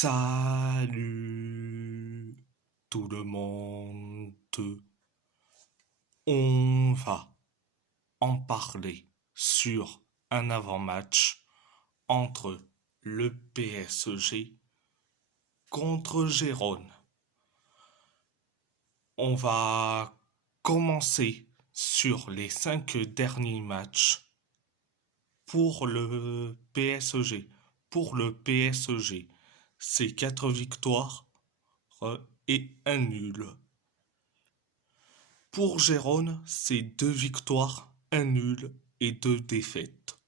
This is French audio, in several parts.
Salut tout le monde. On va en parler sur un avant-match entre le PSG contre Gérone. On va commencer sur les 5 derniers matchs pour le PSG. Pour le PSG, c'est 4 victoires et un nul. Pour Gérone, c'est 2 victoires, un nul et 2 défaites.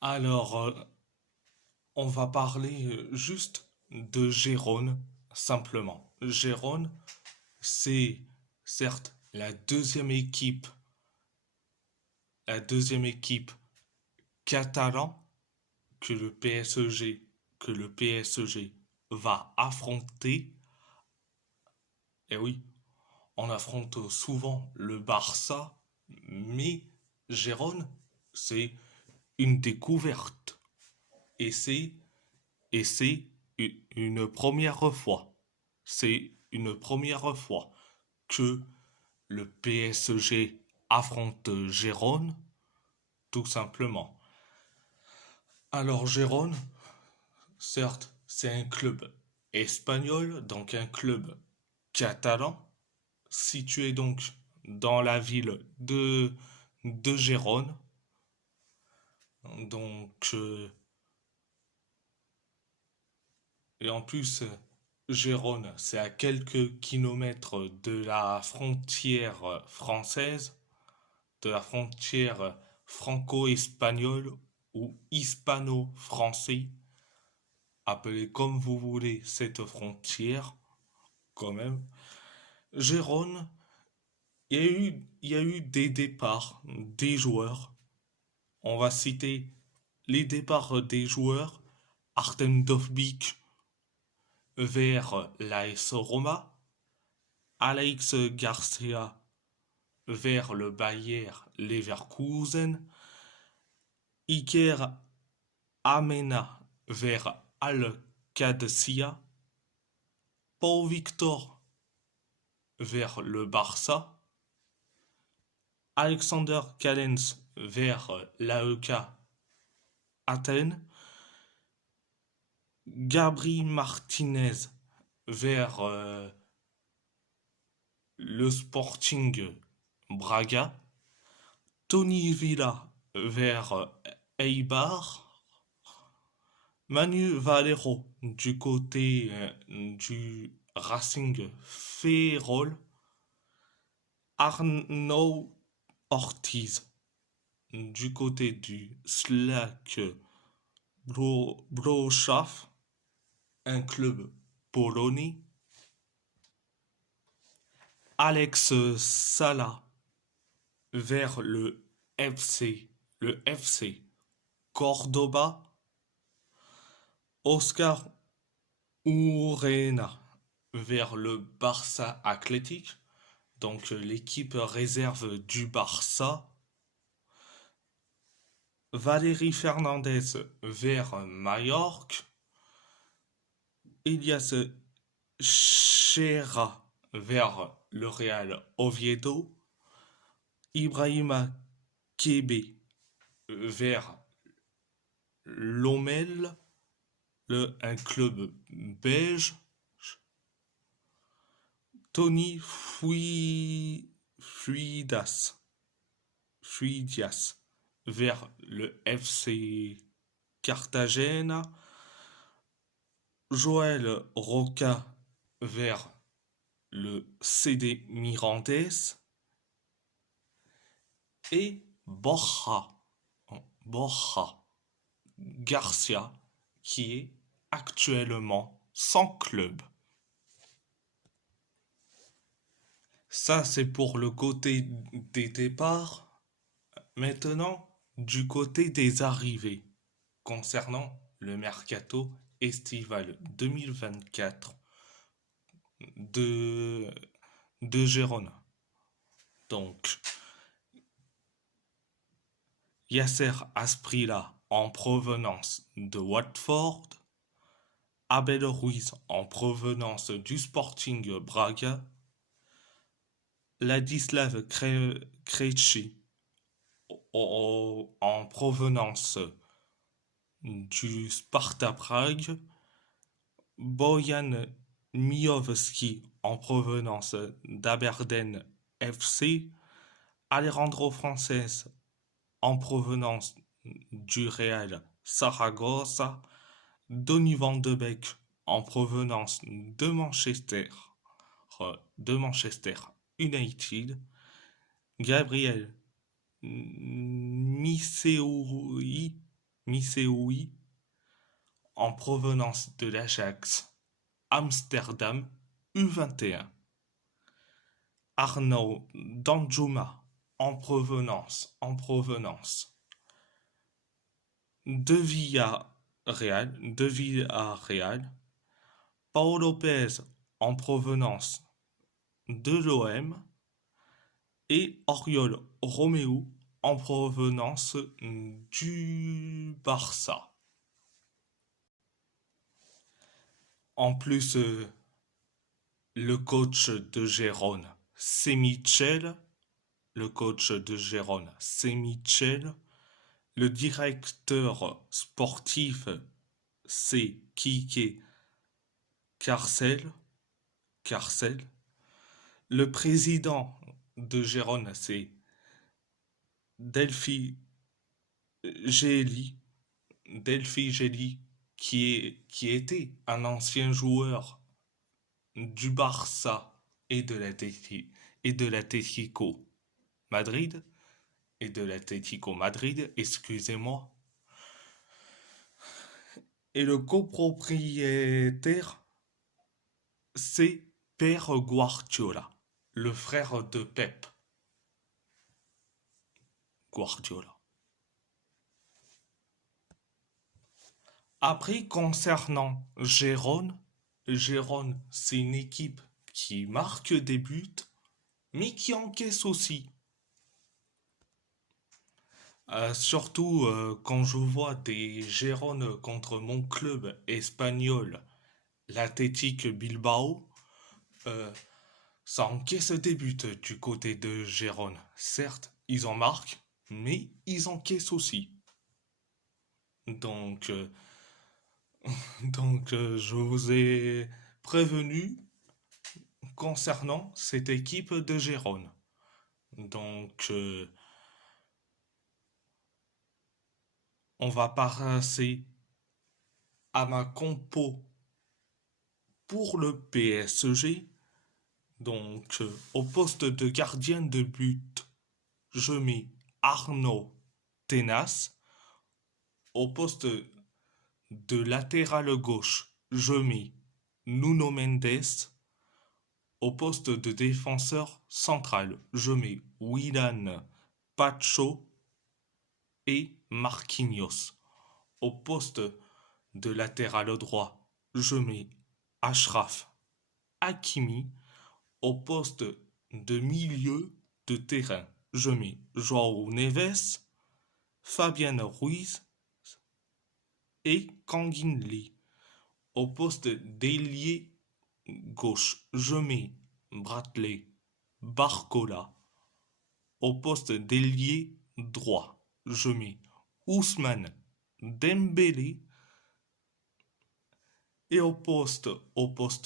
Alors, on va parler juste de Gérone, simplement. Gérone, c'est certes la deuxième équipe catalan que le PSG va affronter. Et oui, on affronte souvent le Barça, mais Gérone, c'est une découverte. Et c'est une première fois. C'est une première fois que le PSG affronte Gérone, tout simplement. Alors Gérone, certes, c'est un club espagnol, donc un club catalan, situé donc dans la ville de Gérone. Donc, et en plus, Gérone, c'est à quelques kilomètres de la frontière française, de la frontière franco-espagnole ou hispano-français, appelez comme vous voulez cette frontière, quand même. Gérone, il y a eu des départs des joueurs. On va citer les départs des joueurs. Artem Dovbik vers l'AS Roma, Alex Garcia vers le Bayer Leverkusen, Iker Amena vers Al Qadsia, Paul Victor vers le Barça, Alexander Callens vers l'AEK Athènes, Gabri Martinez vers le Sporting Braga, Tony Villa vers Eibar, Manu Valero du côté du Racing Ferrol, Arnaud Ortiz du côté du Slack Wrocław, un club polonais, Alex Sala vers le FC Cordoba, Oscar Urena vers le Barça Athletic, donc l'équipe réserve du Barça, Valérie Fernandez vers Majorque, Elias Cheira vers le Real Oviedo, Ibrahima Kebe vers Lommel, un club belge, Tony Fuidias vers le FC Cartagena, Joël Roca vers le CD Mirandes et Borja Garcia qui est actuellement sans club. Ça, c'est pour le côté des départs. Maintenant, du côté des arrivées, concernant le mercato estival 2024 de, de Girona. Donc, Yasser Asprilla en provenance de Watford, Abel Ruiz en provenance du Sporting Braga, Ladislav Krejci en provenance du Sparta Prague, Bojan Miovski en provenance d'Aberdeen FC, Alejandro Frances en provenance du Real Saragossa, Donny van de Beek en provenance de Manchester United, Gabriel Miseoui en provenance de l'Ajax Amsterdam U21, Arnaud Danjuma en provenance de Villarreal, Paul Lopez en provenance de l'OM et Oriol Roméo en provenance du Barça. En plus, le coach de Gérone, c'est Michel. Le directeur sportif, c'est Kike Carcel. Le président de Gérone, c'est Delphi Gély, qui était un ancien joueur du Barça et de l'Atlético Madrid, excusez-moi. Et le copropriétaire, c'est Père Guardiola, le frère de Pep Guardiola. Après, concernant Gérone, c'est une équipe qui marque des buts, mais qui encaisse aussi. Surtout quand je vois des Gérone contre mon club espagnol, l'Athletic Bilbao, euh, ça encaisse des buts du côté de Gérone. Certes, ils en marquent, mais ils encaissent aussi. Donc, je vous ai prévenu concernant cette équipe de Gérone. Donc, on va passer à ma compo pour le PSG. Donc, au poste de gardien de but, je mets Arnaud Tenas. Au poste de latéral gauche, je mets Nuno Mendes. Au poste de défenseur central, je mets Willan Pacho et Marquinhos. Au poste de latéral droit, je mets Achraf Hakimi. Au poste de milieu de terrain, je mets João Neves, Fabian Ruiz et Kangin Lee. Au poste d'ailier gauche, je mets Bradley Barcola. Au poste d'ailier droit, je mets Ousmane Dembélé. Et au poste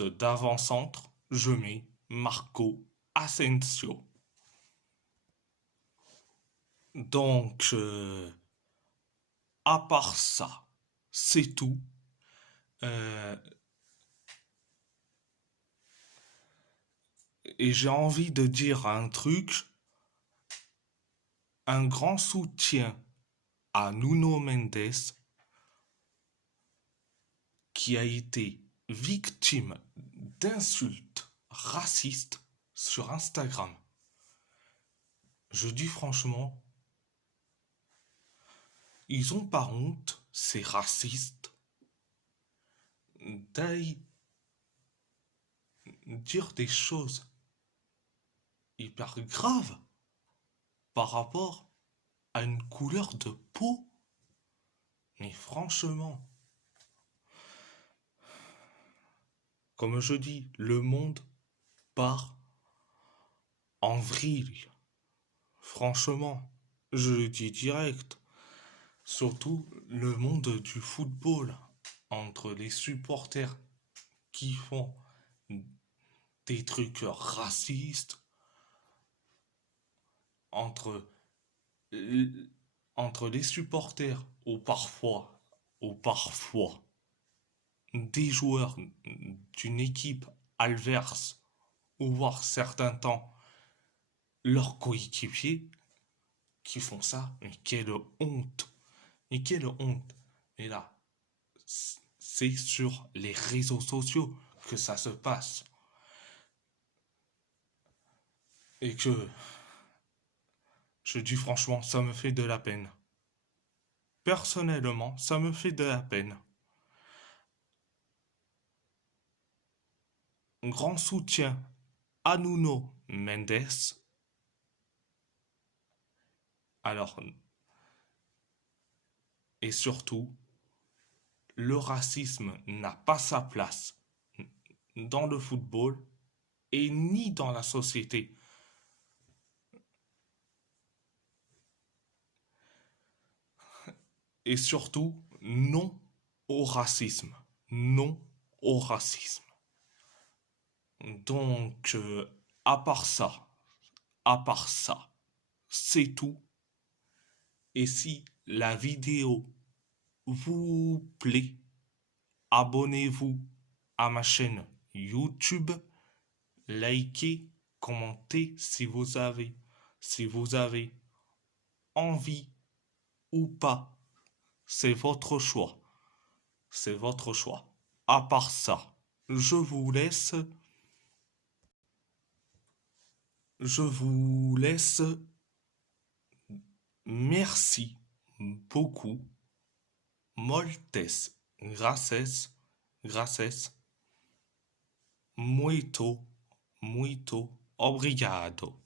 d'avant-centre, je mets Marco Asensio. Donc, à part ça, c'est tout. Et j'ai envie de dire un truc, un grand soutien à Nuno Mendes, qui a été victime d'insultes racistes sur Instagram. Je dis franchement, ils ont pas honte, ces racistes, d'aller dire des choses hyper graves par rapport à une couleur de peau. Mais franchement, comme je dis, le monde part en vrille. Franchement, je le dis direct. Surtout le monde du football, entre les supporters qui font des trucs racistes, entre, entre les supporters ou parfois des joueurs d'une équipe adverse, ou voir certains temps leurs coéquipiers qui font ça, mais quelle honte! Mais quelle honte! Et là, c'est sur les réseaux sociaux que ça se passe. Et que, je dis franchement, ça me fait de la peine. Personnellement, ça me fait de la peine. Un grand soutien à Nuno Mendes. Alors, et surtout, le racisme n'a pas sa place dans le football et ni dans la société. Et surtout, non au racisme. Non au racisme. Donc, à part ça, c'est tout. Et si la vidéo vous plaît, abonnez-vous à ma chaîne YouTube, likez, commentez si vous avez envie ou pas. C'est votre choix. C'est votre choix. À part ça, je vous laisse. Je vous laisse. Merci beaucoup. Moltes gracias, muito, muito obrigado.